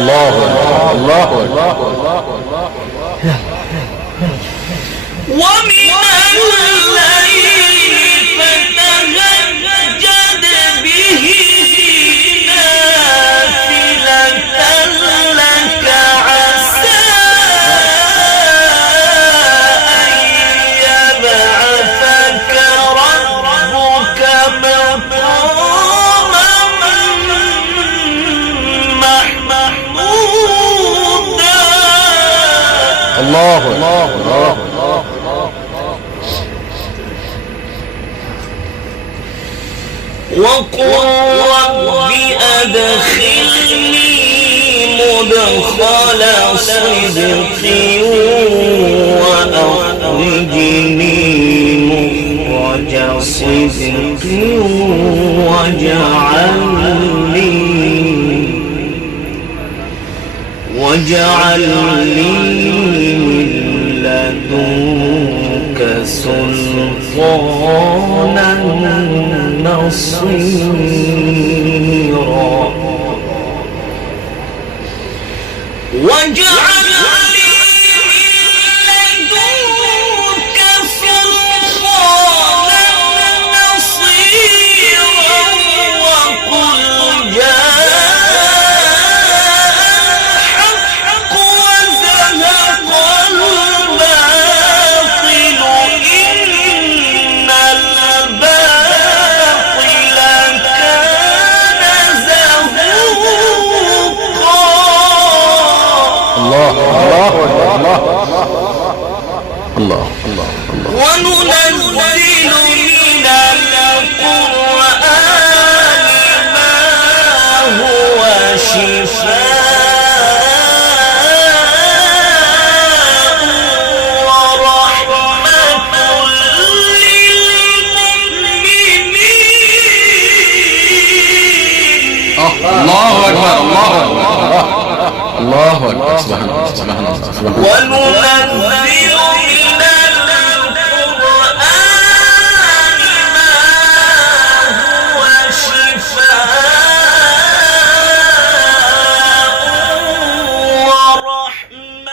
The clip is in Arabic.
الله الله الله. ومن الليل فتهجد به نافلة لك عسى أن يبعثك ربك مقاما محمودا. الله الله الله. وقل رب أدخلني مدخل صدق وأخرجني مخرج صدق واجعل لي من لدنك سلطانا نصيرا. واجعل لي من لدنك سلطانا نصيرا. وقل جاء الحق وزهق الباطل إن الباطل كان زهوقا. الله الله الله الله الله. وننزل من القرآن ما هو شفاء ورحمة للمؤمنين. الله أكبر الله أكبر الله أكبر. سبحان الله سبحان الله. وننزل